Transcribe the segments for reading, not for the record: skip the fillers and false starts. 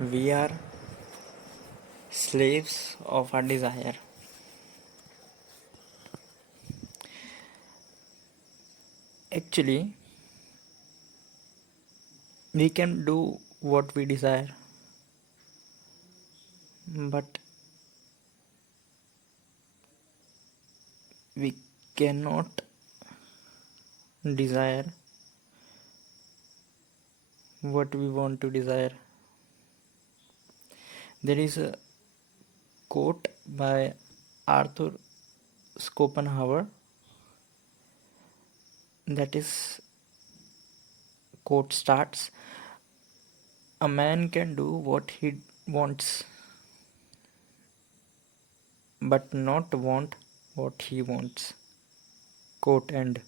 We are slaves of our desire. Actually, we can do what we desire, but we cannot desire what we want to desire. There is a quote by Arthur Schopenhauer that is quote starts, a man can do what he wants but not want what he wants. Quote end.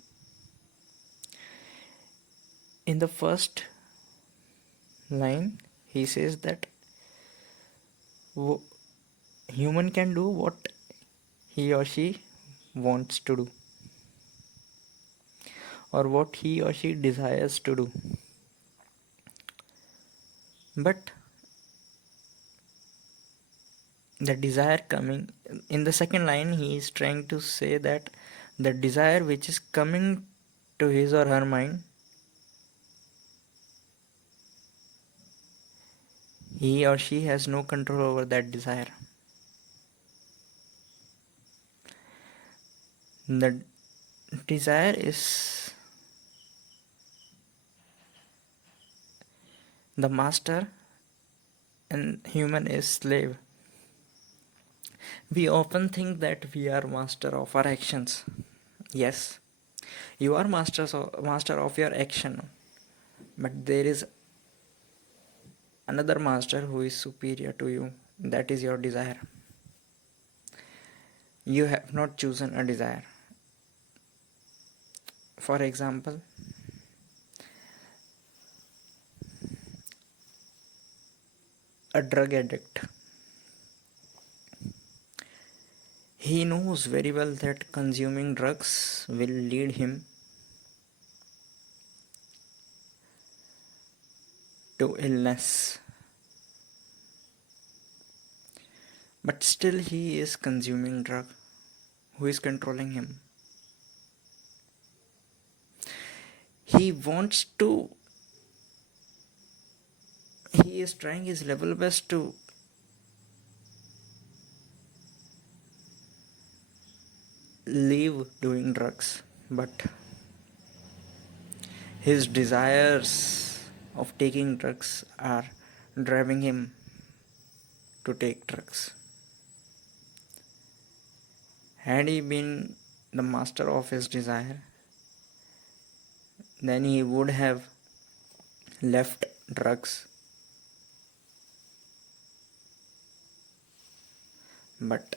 In the first line, he says that human can do what he or she wants to do or what he or she desires to do. But the desire coming in the second line, he is trying to say that the desire which is coming to his or her mind, he or she has no control over that desire. The desire is the master and human is slave. We often think that we are master of our actions. Yes, you are master of your action, but there is another master who is superior to you. That is your desire. You have not chosen a desire. For example, a drug addict. He knows very well that consuming drugs will lead him to illness. But still he is consuming drug. Who is controlling him? He wants to, he is trying his level best to leave doing drugs, but his desires of taking drugs are driving him to take drugs. Had he been the master of his desire, then he would have left drugs. But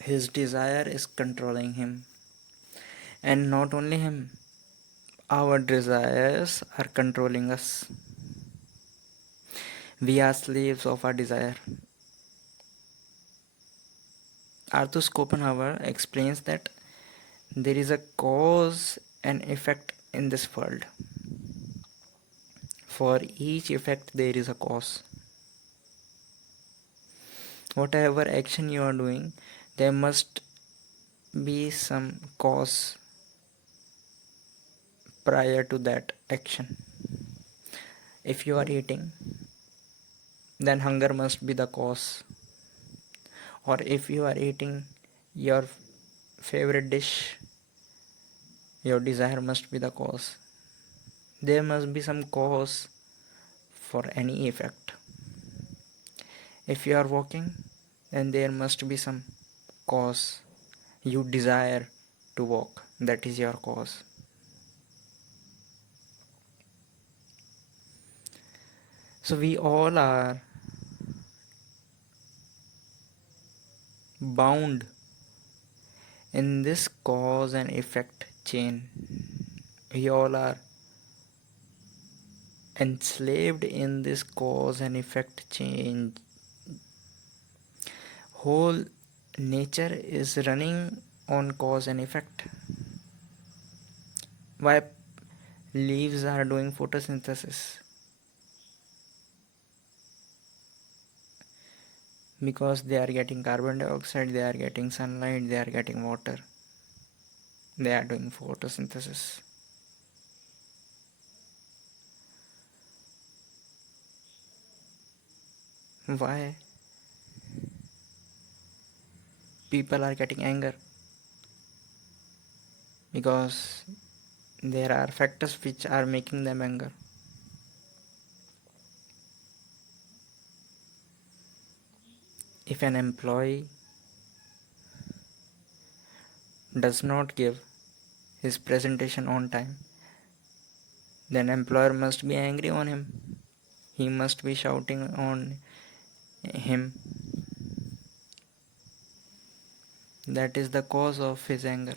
his desire is controlling him. And not only him, our desires are controlling us. We are slaves of our desire. Arthur Schopenhauer explains that there is a cause and effect in this world. For each effect, there is a cause. Whatever action you are doing, there must be some cause prior to that action. If you are eating, then hunger must be the cause. Or if you are eating your favorite dish, your desire must be the cause. There must be some cause for any effect. If you are walking, then there must be some cause. You desire to walk, that is your cause. So we all are bound in this cause and effect chain. We all are enslaved in this cause and effect chain. Whole nature is running on cause and effect. Why leaves are doing photosynthesis? because they are getting carbon dioxide, they are getting sunlight, they are getting water, they are doing photosynthesis. Why people are getting anger? Because there are factors which are making them anger. If an employee does not give his presentation on time, then employer must be angry on him. He must be shouting on him. That is the cause of his anger.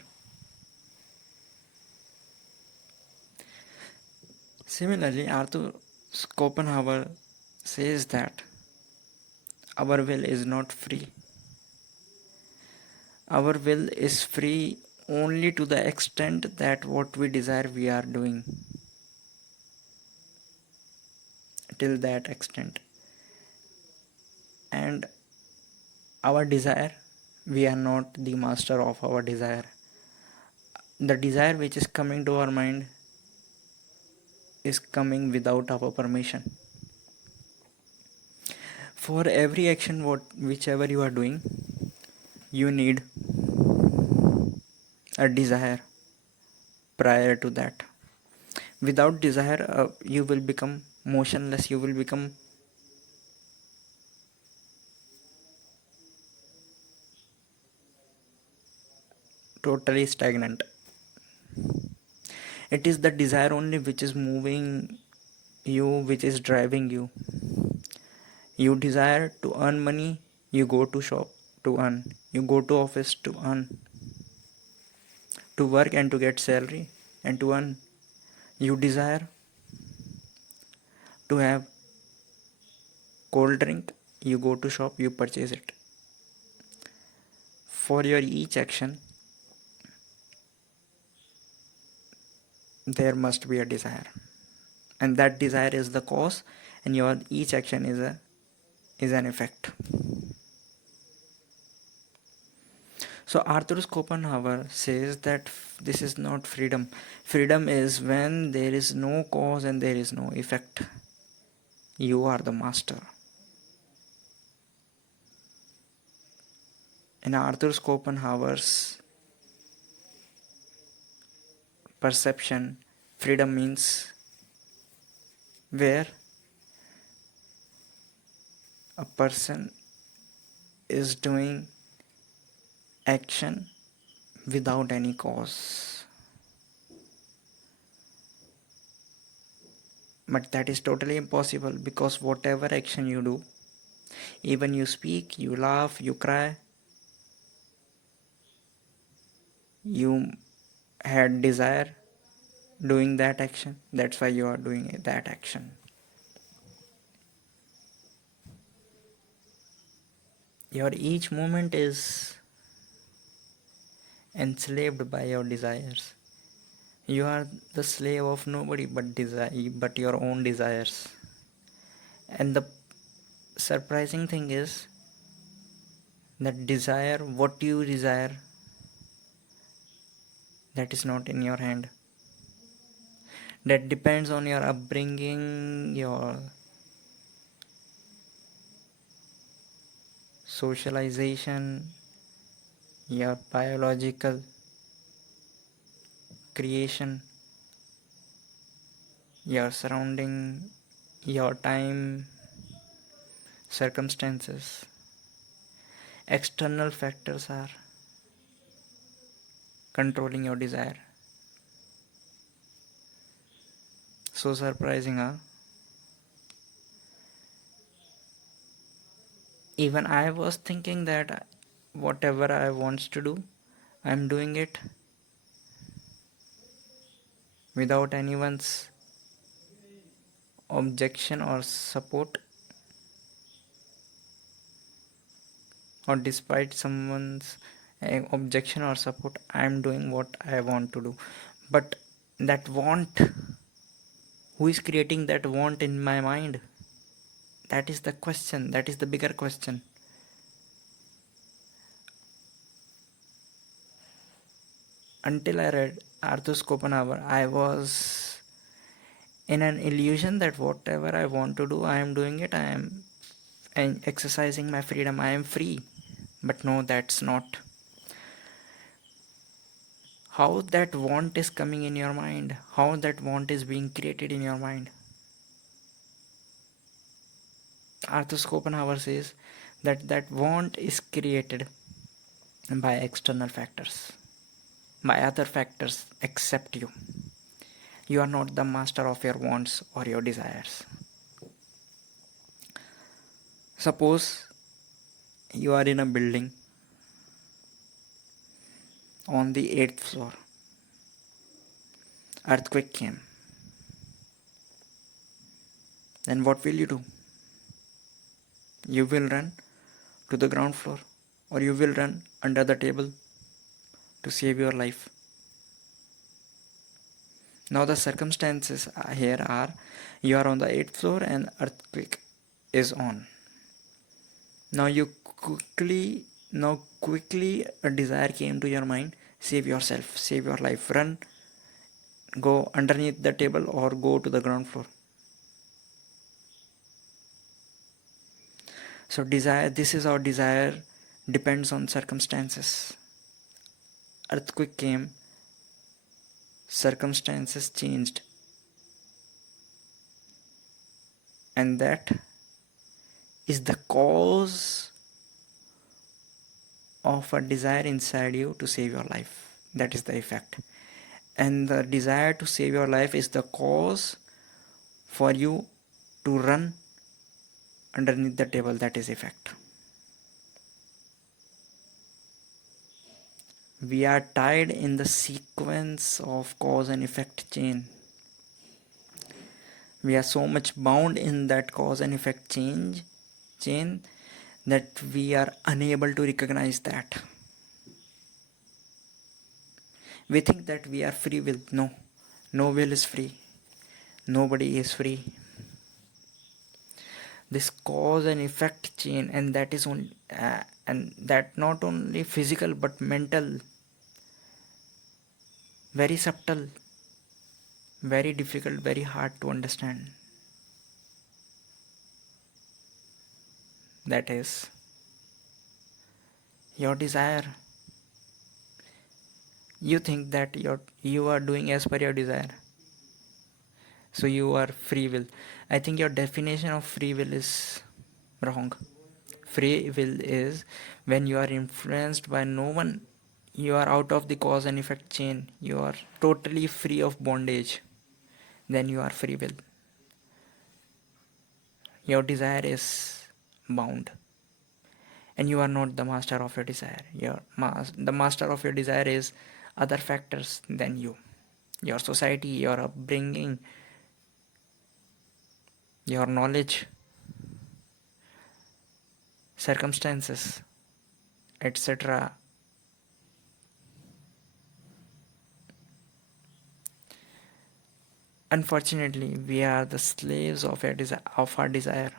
Similarly, Arthur Schopenhauer says that our will is not free. Our will is free only to the extent that what we desire we are doing. Till that extent. And our desire, we are not the master of our desire. The desire which is coming to our mind is coming without our permission. For every action whichever you are doing, you need a desire prior to that. Without desire, you will become motionless, you will become totally stagnant. It is the desire only which is moving you, which is driving you. You desire to earn money, you go to shop to earn, you go to office to earn, to work and to get salary and to earn. You desire to have cold drink, you go to shop, you purchase it. For your each action there must be a desire, and that desire is the cause, and your each action is an effect. So Arthur Schopenhauer says that this is not freedom. Freedom is when there is no cause and there is no effect. You are the master. In Arthur Schopenhauer's perception, freedom means where a person is doing action without any cause. But that is totally impossible, because whatever action you do, even you speak, you laugh, you cry, you had desire doing that action. That's why you are doing that action. Your each moment is enslaved by your desires. You are the slave of nobody but your own desires. And the surprising thing is that desire, what you desire, that is not in your hand. That depends on your upbringing, your socialization, your biological creation, your surrounding, your time, circumstances. External factors are controlling your desire. So surprising, huh? Even I was thinking that whatever I wants to do, I'm doing it without anyone's objection or support, or despite someone's objection or support, I'm doing what I want to do. But that want, who is creating that want in my mind? That is the question, that is the bigger question. until I read Arthur Schopenhauer, I was in an illusion that whatever I want to do, I am doing it. I am exercising my freedom. I am free. But no, that's not. How that want is coming in your mind, how that want is being created in your mind. Arthur Schopenhauer says that that want is created by external factors, by other factors except you. You are not the master of your wants or your desires. Suppose you are in a building on the 8th floor. Earthquake came. Then what will you do? You will run to the ground floor, or you will run under the table to save your life. Now the circumstances here are you are on the 8th floor and earthquake is on. Now quickly a desire came to your mind, save yourself, save your life, run, go underneath the table or go to the ground floor. So this is our desire depends on circumstances. Earthquake came, circumstances changed, and that is the cause of a desire inside you to save your life. That is the effect. And the desire to save your life is the cause for you to run underneath the table. That is effect. We are tied in the sequence of cause and effect chain. We are so much bound in that cause and effect chain that we are unable to recognize that. We think that we are free will. No will is free. Nobody is free. This cause and effect chain, and that is only and that not only physical but mental, very subtle, very difficult, very hard to understand. That is your desire. You think that you are doing as per your desire, so you are free will. I think your definition of free will is wrong. Free will is when you are influenced by no one. You are out of the cause and effect chain. You are totally free of bondage. Then you are free will. Your desire is bound, and you are not the master of your desire. The master of your desire is other factors than you, your society, your upbringing, your knowledge, circumstances, etc. Unfortunately, we are the slaves of our desire.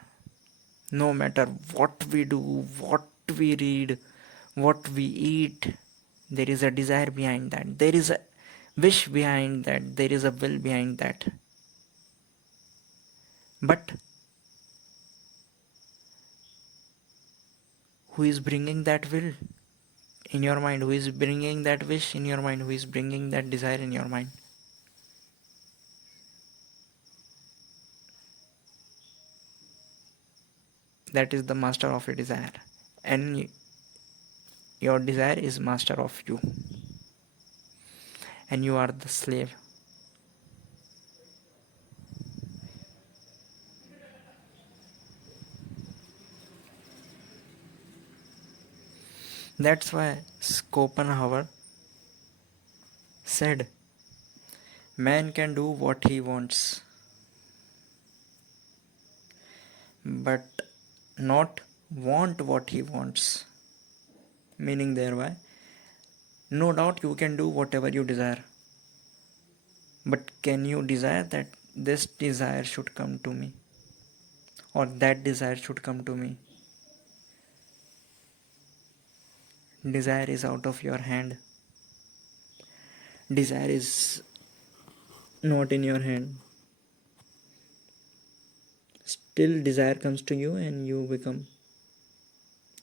No matter what we do, what we read, what we eat, there is a desire behind that. There is a wish behind that. There is a will behind that. But who is bringing that will in your mind? Who is bringing that wish in your mind? Who is bringing that desire in your mind? That is the master of your desire, and your desire is master of you, and you are the slave. That's why Schopenhauer said man can do what he wants, but not want what he wants. Meaning thereby, no doubt you can do whatever you desire, but can you desire that this desire should come to me, or that desire should come to me? Desire is out of your hand. desire is not in your hand. Still desire comes to you and you become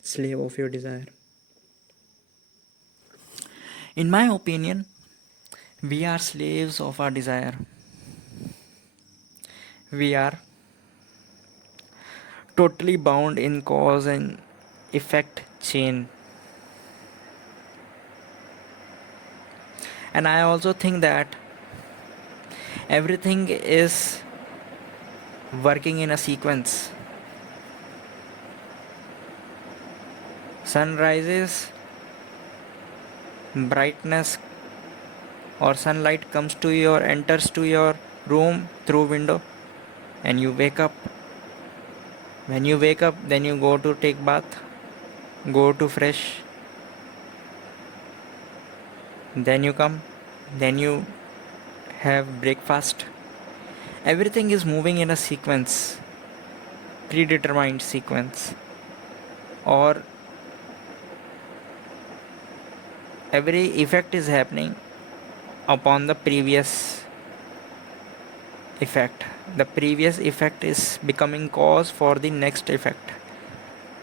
slave of your desire. In my opinion, we are slaves of our desire. We are totally bound in cause and effect chain. And I also think that everything is working in a sequence. Sun rises, brightness or sunlight comes to your enters to your room through window, and you wake up. When you wake up, then you go to take bath, go to fresh, then you come, then you have breakfast. Everything is moving in a sequence, predetermined sequence, or every effect is happening upon the previous effect. The previous effect is becoming cause for the next effect,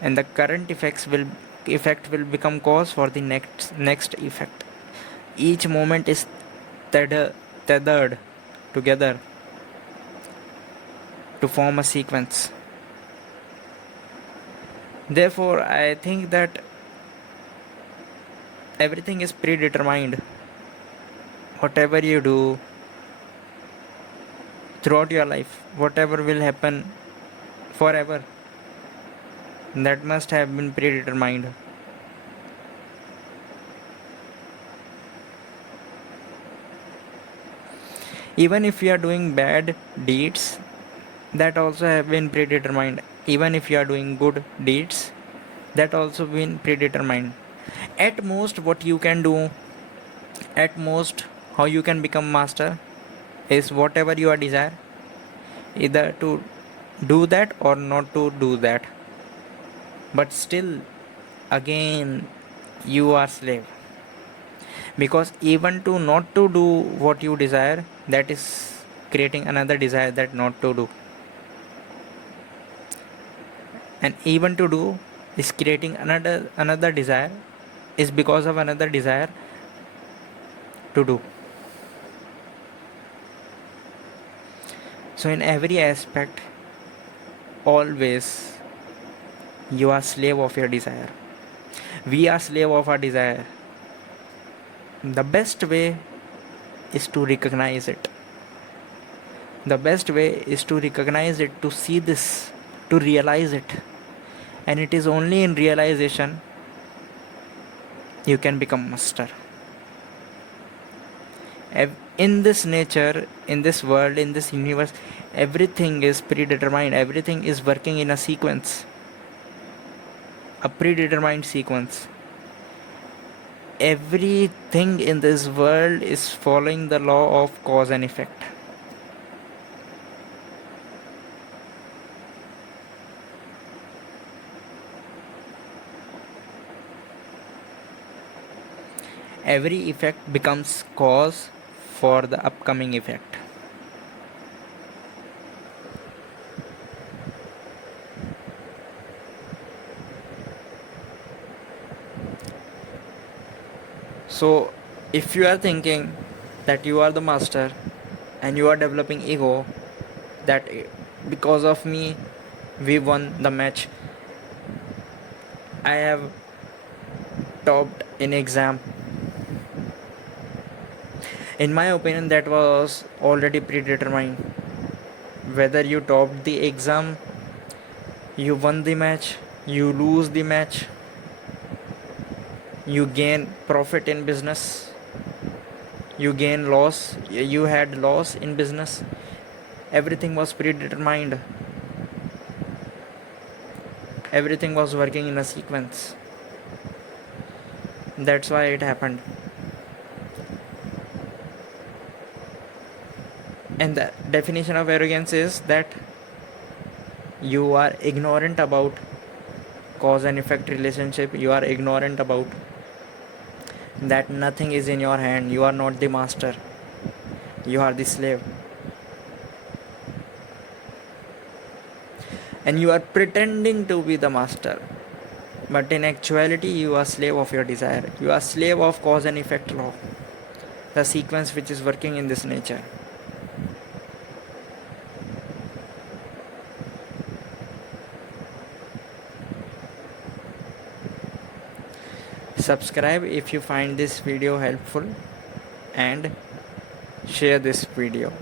and the current effect will become cause for the next effect. Each moment is tethered together to form a sequence. Therefore, I think that everything is predetermined. Whatever you do throughout your life, whatever will happen forever, that must have been predetermined. Even if you are doing bad deeds, that also have been predetermined. Even if you are doing good deeds, that also been predetermined. At most, what you can do, at most how you can become master, is whatever you are desire, either to do that or not to do that. But still, again, you are slave, because even to not to do what you desire, that is creating another desire that not to do, and even to do is creating another desire, is because of another desire to do. So in every aspect, always you are slave of your desire. We are slave of our desire. The best way is to recognize it. The best way is to recognize it, to see this, to realize it. And it is only in realization you can become master. In this nature, in this world, in this universe, everything is predetermined. Everything is working in a sequence, a predetermined sequence. Everything in this world is following the law of cause and effect. Every effect becomes cause for the upcoming effect. So, if you are thinking that you are the master and you are developing ego, that because of me we won the match, I have topped in exam, in my opinion, that was already predetermined. Whether you topped the exam, you won the match, you lose the match, you gain profit in business, you gain loss, you had loss in business, everything was predetermined. Everything was working in a sequence. That's why it happened. And the definition of arrogance is that you are ignorant about cause and effect relationship. You are ignorant about that nothing is in your hand. You are not the master, you are the slave. And you are pretending to be the master, but in actuality you are slave of your desire. You are slave of cause and effect law, the sequence which is working in this nature. Subscribe if you find this video helpful, and share this video.